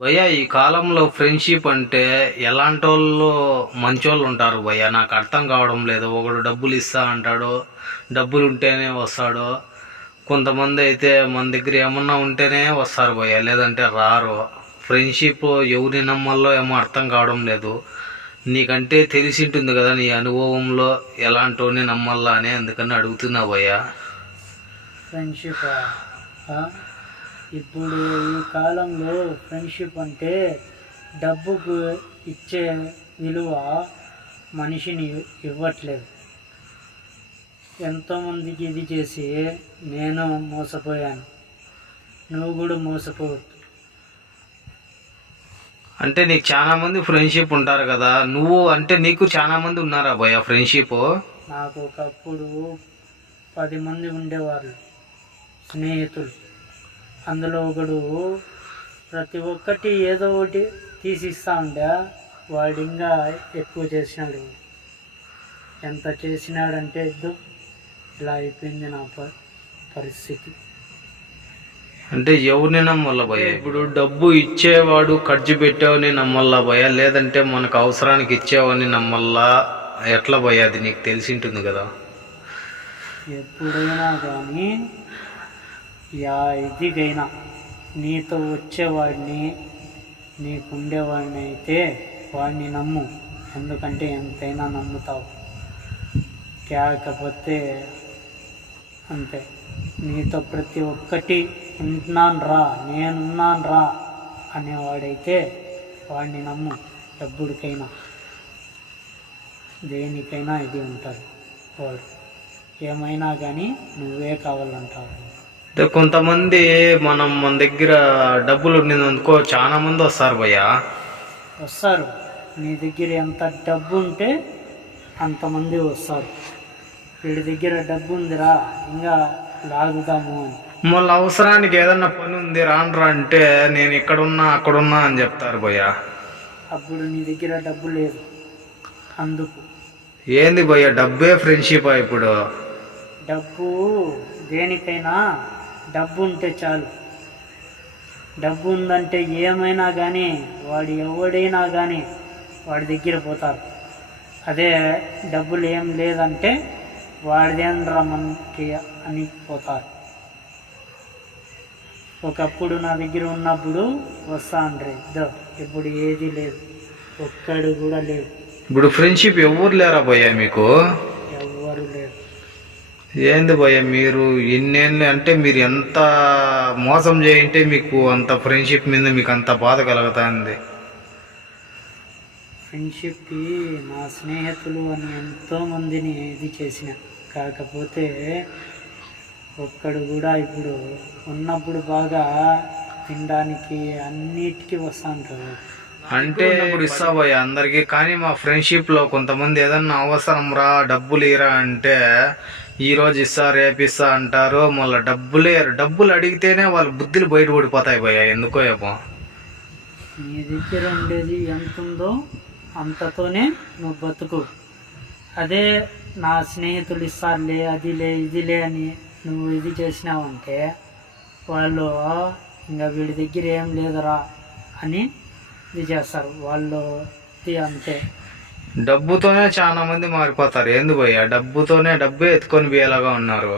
భయ్యా ఈ కాలంలో ఫ్రెండ్షిప్ అంటే ఎలాంటి వాళ్ళు మంచోళ్ళు ఉంటారు భయ్యా, నాకు అర్థం కావడం లేదు. ఒకడు డబ్బులు ఇస్తా అంటాడు, డబ్బులు ఉంటేనే వస్తాడు. కొంతమంది అయితే మన దగ్గర ఏమన్నా ఉంటేనే వస్తారు భయ్యా, లేదంటే రారు. ఫ్రెండ్షిప్ ఎవరిని నమ్మల్లో ఏమో అర్థం కావడం లేదు. నీకంటే తెలిసి ఉంటుంది కదా నీ అనుభవంలో ఎలాంటి వాడిని నమ్మల్లా అని, అందుకని అడుగుతున్నా భయ్యా. ఫ్రెండ్షిప్ ఇప్పుడు ఈ కాలంలో ఫ్రెండ్షిప్ అంటే డబ్బుకు ఇచ్చే విలువ మనిషిని ఇవ్వట్లేదు. ఎంతోమందికి ఇది చేసి నేను మోసపోయాను, నువ్వు కూడా మోసపోవద్దు. అంటే నీకు చాలా మంది ఫ్రెండ్షిప్ ఉంటారు కదా, నువ్వు అంటే నీకు చాలా మంది ఉన్నారా భయ్య ఫ్రెండ్షిప్? నాకు ఒకప్పుడు 10 మంది ఉండేవాళ్ళు స్నేహితులు. అందులో ఒకడు ప్రతి ఒక్కటి ఏదో ఒకటి తీసిస్తా ఉండే, వాడు ఇంకా ఎక్కువ చేసినాడు. ఎంత చేసినాడంటే ఇలా అయిపోయింది నా పరిస్థితి. అంటే ఎవరిని నమ్మల్లా భయ్య? ఇప్పుడు డబ్బు ఇచ్చేవాడు ఖర్చు పెట్టేవాడిని నమ్మల్లా భయ్య, లేదంటే మనకు అవసరానికి ఇచ్చేవాడిని నమ్మల్లా? ఎట్లా భయ్య, అది నీకు తెలిసి ఉంటుంది కదా. ఎప్పుడైనా కానీ ఇదికైనా నీతో వచ్చేవాడిని, నీకుండేవాడిని అయితే వాడిని నమ్ము, ఎందుకంటే ఎంతైనా నమ్ముతావు. కాకపోతే అంతే, నీతో ప్రతి ఒక్కటి ఉంటున్నాను రా, నేనున్నాను రా అనేవాడైతే వాడిని నమ్ము. ఎప్పటికైనా దేనికైనా ఇది ఉంటుంది. వాడు ఏమైనా కానీ నువ్వే కావాలంటావు. కొంతమంది మన దగ్గర డబ్బులు ఉండిందనుకో చాలా మంది వస్తారు భయ్యా. వస్తారు, నీ దగ్గర ఎంత డబ్బు ఉంటే అంతమంది వస్తారు. వీడి దగ్గర డబ్బు ఉందిరా, ఇంకా లాగుదాము అని. మళ్ళీ అవసరానికి ఏదన్నా పని ఉంది రానరా అంటే నేను ఇక్కడున్నా అక్కడున్నా అని చెప్తారు భయ్యా. అప్పుడు నీ దగ్గర డబ్బు లేదు. అందుకు ఏంది భయ్యా, డబ్బే ఫ్రెండ్షిప్ ఇప్పుడు? డబ్బు దేనికైనా డబ్బు ఉంటే చాలు. డబ్బు ఉందంటే ఏమైనా కానీ వాడు ఎవడైనా కానీ వాడి దగ్గర పోతారు. అదే డబ్బులు ఏం లేదంటే వాడిదేనరా మనకి అని పోతారు. ఒకప్పుడు నా దగ్గర ఉన్నప్పుడు వస్తాండ్రి, ఇప్పుడు ఏది లేదు, ఒక్కడు కూడా లేదు. ఇప్పుడు ఫ్రెండ్షిప్ ఎవరు లేరా భయ్యా మీకు? ఎవ్వరు లేరు. ఏంది భయ్య, మీరు ఎన్నేళ్ళు అంటే మీరు ఎంత మోసం చేయంటే మీకు అంత ఫ్రెండ్షిప్ మీద మీకు అంత బాధ కలుగుతుంది? ఫ్రెండ్షిప్కి నా స్నేహితులు అని ఎంతోమందిని ఇది చేసిన, కాకపోతే ఒక్కడు కూడా ఇప్పుడు ఉన్నప్పుడు బాగా తినడానికి అన్నిటికీ వస్తాంటారు. అంటే ఇప్పుడు ఇస్తా భయ్య అందరికి, కానీ మా ఫ్రెండ్షిప్లో కొంతమంది ఏదన్నా అవసరం రా డబ్బులు ఇరా అంటే ఈరోజు ఇస్తా రేపు ఇస్తా అంటారు. మళ్ళీ డబ్బులు అడిగితేనే వాళ్ళ బుద్ధులు బయట పడిపోతాయి భయ్య, ఎందుకో ఏమో. నీ దగ్గర ఉండేది ఎంత ఉందో అంతతోనే నువ్వు బతుకు. అదే నా స్నేహితులు ఇస్తారులే, అదిలే ఇదిలే అని నువ్వు ఇది చేసినావంటే వాళ్ళు ఇంకా వీడి దగ్గర ఏం లేదురా అని ఇది చేస్తారు. వాళ్ళు అంతే. డబ్బుతోనే చాలా మంది మారిపోతారు. ఏంది భయ్య, డబ్బే ఎత్తుకొని పోయేలాగా ఉన్నారు.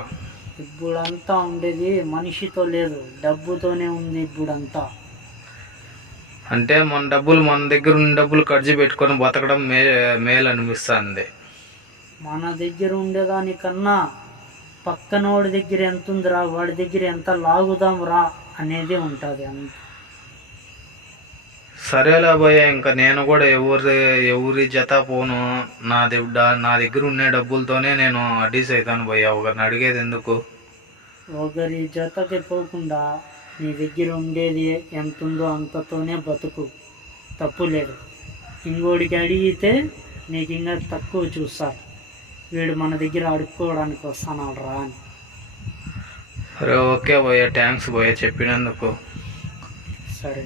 ఇప్పుడంతా ఉండేది మనిషితో లేదు, డబ్బుతోనే ఉంది ఇప్పుడంతా. అంటే మన దగ్గర ఉన్న డబ్బులు ఖర్చు పెట్టుకొని బతకడం మేలు అనిపిస్తుంది. మన దగ్గర ఉండేదానికన్నా పక్కనోడి దగ్గర ఎంత ఉందిరా, వాడి దగ్గర ఎంత లాగుదాం రా అనేది ఉంటుంది. సరేలే భయ్య, ఇంకా నేను కూడా ఎవరి జత పోను. నా దగ్గర ఉన్న డబ్బులతోనే నేను అడ్జస్ట్ అవుతాను భయ్య, ఒకరిని అడిగేది ఎందుకు? ఒకరి జతకి పోకుండా నీ దగ్గర ఉండేది ఎంత ఉందో అంతతోనే బతుకు, తప్పు లేదు. ఇంకోడికి అడిగితే నీకు ఇంకా తక్కువ చూస్తారు. వీడు మన దగ్గర అడుక్కోవడానికి వస్తానాడు రా అని. సరే ఓకే భయ్య, థ్యాంక్స్ భయ్య చెప్పినందుకు. సరే.